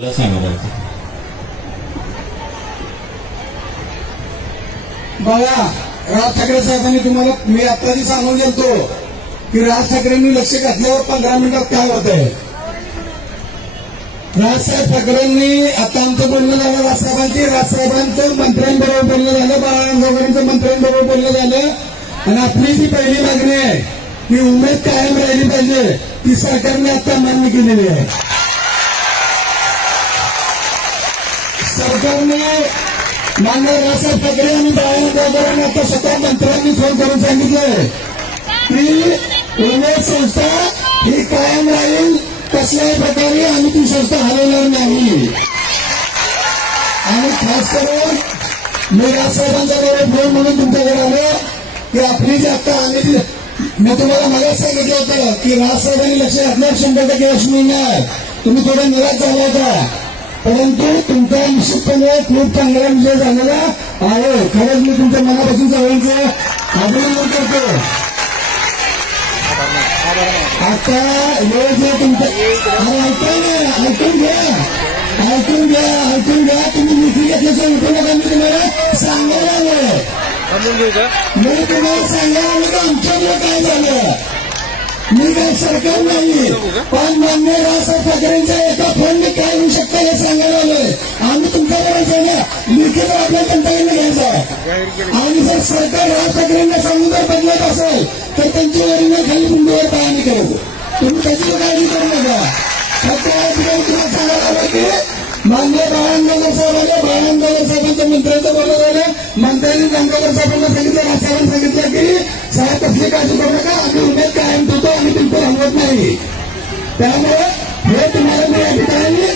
बघा, राज ठाकरे साहेबांनी तुम्हाला मी आत्ताची सांगून गेलतो की राज ठाकरेंनी लक्ष घातल्यावर 15 मिनिटात काय होत आहे. राजसाहेब ठाकरेंनी आता आमचं बोलणं झालं राजसाहेबांची, राजसाहेबांचं मंत्र्यांबरोबर बोलणं झालं, बाळासाहेबांचं मंत्र्यांबरोबर बोलणं झालं. आणि आपली जी पहिली मागणी आहे ती उमेद कायम राहिली पाहिजे, ती सरकारने आता मान्य केलेली आहे. सरकारने मान्य राजसाहेब ठाकरे आणि बाळासाहेबांना आता स्वतः मंत्र्यांनी फोन करून सांगितलंय की उमेद संस्था ही कायम राहील, कसल्याही प्रकारे आम्ही ती संस्था हलवणार नाही. आणि खास करून मी राजसाहेबांचा बरोबर फोन म्हणून तुमच्याकडे आलो की आपली जी आता आम्ही मी तुम्हाला मलाच सांगितलं होतं की राजसाहेबांनी लक्ष घातल्यावर 100% यश मिळणार. तुम्ही थोडा निराश झाला होता, परंतु तुमचा निश्चितपणे खूप चांगला विजय झालेला आहे. खरंच मी तुमच्या मनापासून सगळ्यांचं अभिनंदन करतो. आता हे जे तुमचं ऐकून घ्या तुम्ही मिठी घेतल्याचं उठू नका. मी तुम्हाला सांगायला आलोय, मी तुम्हाला सांगायला आलो की आमच्यामुळे काय झालं. मी काय सरकार नाही, पण मान्य राजसाहेब ठाकरेंच्या एका फोनने काय होऊ शकतं हे सांगायला आलोय. आम्ही तुमच्याकडे ना लिखित आपल्या त्यांच्याकडे घ्यायचा. आणि जर सरकार राज ठाकरेंना सांगून जर बदलत असेल तर त्यांची वरील खाली बिंदूवर पाहणी करू. तुम्ही त्याची काळजी करू नका. फक्त तुम्हाला सांगायला आलं की मान्य बाळासाहेब साहेबांच्या मंत्र्यांचं बोलणं झालं. मंत्र्यांनी गंगाधर साहेबांना सांगितलं, राजसाहेबांना सांगितलं की साहेब कसली काळजी करू नका, आम्ही उमेद कायम ठेवतो, आम्ही बिलकुल हलवत नाही. त्यामुळे हे तुम्हाला मी या ठिकाणी